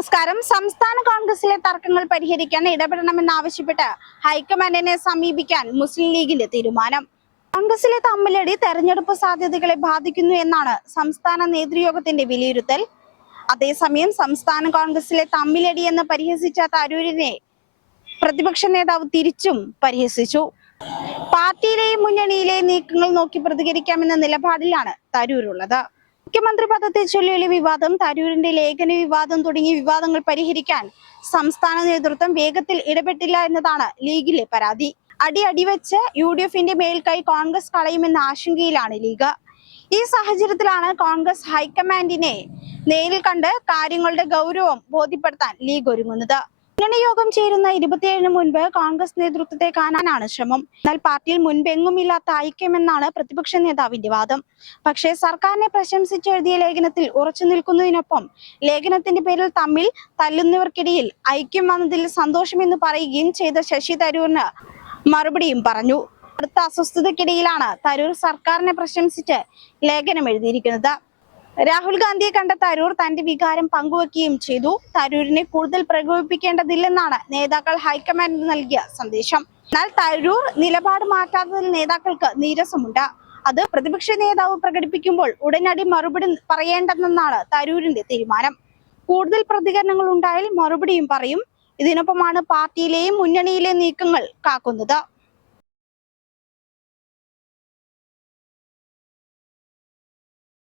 നമസ്കാരം. സംസ്ഥാന കോൺഗ്രസിലെ തർക്കങ്ങൾ പരിഹരിക്കാൻ ഇടപെടണമെന്നാവശ്യപ്പെട്ട് ഹൈക്കമാൻഡിനെ സമീപിക്കാൻ മുസ്ലിം ലീഗിന്റെ തീരുമാനം. കോൺഗ്രസിലെ തമ്മിലടി തെരഞ്ഞെടുപ്പ് സാധ്യതകളെ ബാധിക്കുന്നു എന്നാണ് സംസ്ഥാന നേതൃയോഗത്തിന്റെ വിലയിരുത്തൽ. അതേസമയം സംസ്ഥാന കോൺഗ്രസിലെ തമ്മിലടി എന്ന് പരിഹസിച്ച തരൂരിനെ പ്രതിപക്ഷ നേതാവ് തിരിച്ചും പരിഹസിച്ചു. പാർട്ടിയിലെയും മുന്നണിയിലെയും നീക്കങ്ങൾ നോക്കി പ്രതികരിക്കാമെന്ന നിലപാടിലാണ് തരൂരുള്ളത്. മുഖ്യമന്ത്രി പദത്തെ ചൊല്ലിയുള്ള വിവാദം, തരൂരിന്റെ ലേഖന വിവാദം തുടങ്ങിയ വിവാദങ്ങൾ പരിഹരിക്കാൻ സംസ്ഥാന നേതൃത്വം വേഗത്തിൽ ഇടപെട്ടില്ല എന്നതാണ് ലീഗിലെ പരാതി. അടിവെച്ച് UDFന്റെ മേൽക്കൈ കോൺഗ്രസ് കളയുമെന്ന ആശങ്കയിലാണ് ലീഗ്. ഈ സാഹചര്യത്തിലാണ് കോൺഗ്രസ് ഹൈക്കമാൻഡിനെ നേരിൽ കണ്ട് കാര്യങ്ങളുടെ ഗൗരവം ബോധ്യപ്പെടുത്താൻ ലീഗ് ഒരുങ്ങുന്നത്. മുന്നണി യോഗം ചേരുന്ന 27-ന് മുൻപ് കോൺഗ്രസ് നേതൃത്വത്തെ കാണാനാണ് ശ്രമം. എന്നാൽ പാർട്ടിയിൽ മുൻപെങ്ങുമില്ലാത്ത ഐക്യമെന്നാണ് പ്രതിപക്ഷ നേതാവിന്റെ വാദം. പക്ഷേ സർക്കാരിനെ പ്രശംസിച്ചെഴുതിയ ലേഖനത്തിൽ ഉറച്ചു നിൽക്കുന്നതിനൊപ്പം ലേഖനത്തിന്റെ പേരിൽ തമ്മിൽ തല്ലുന്നവർക്കിടയിൽ ഐക്യം വന്നതിൽ സന്തോഷമെന്ന് പറയുകയും ചെയ്ത ശശി തരൂരിന് മറുപടിയും പറഞ്ഞു. അടുത്ത അസ്വസ്ഥതയ്ക്കിടയിലാണ് തരൂർ സർക്കാരിനെ പ്രശംസിച്ച് ലേഖനം എഴുതിയിരിക്കുന്നത്. രാഹുൽ ഗാന്ധിയെ കണ്ട തരൂർ തന്റെ വികാരം പങ്കുവെക്കുകയും ചെയ്തു. തരൂരിനെ കൂടുതൽ പ്രകോപിപ്പിക്കേണ്ടതില്ലെന്നാണ് നേതാക്കൾ ഹൈക്കമാൻഡിന് നൽകിയ സന്ദേശം. എന്നാൽ തരൂർ നിലപാട് മാറ്റാത്തതിൽ നേതാക്കൾക്ക് നീരസമുണ്ട്. അത് പ്രതിപക്ഷ നേതാവ് പ്രകടിപ്പിക്കുമ്പോൾ ഉടനടി മറുപടി പറയേണ്ടെന്നാണ് തരൂരിന്റെ തീരുമാനം. കൂടുതൽ പ്രതികരണങ്ങൾ ഉണ്ടായാൽ മറുപടിയും പറയും. ഇതിനൊപ്പമാണ് പാർട്ടിയിലെയും മുന്നണിയിലെയും നീക്കങ്ങൾ കാക്കുന്നത്.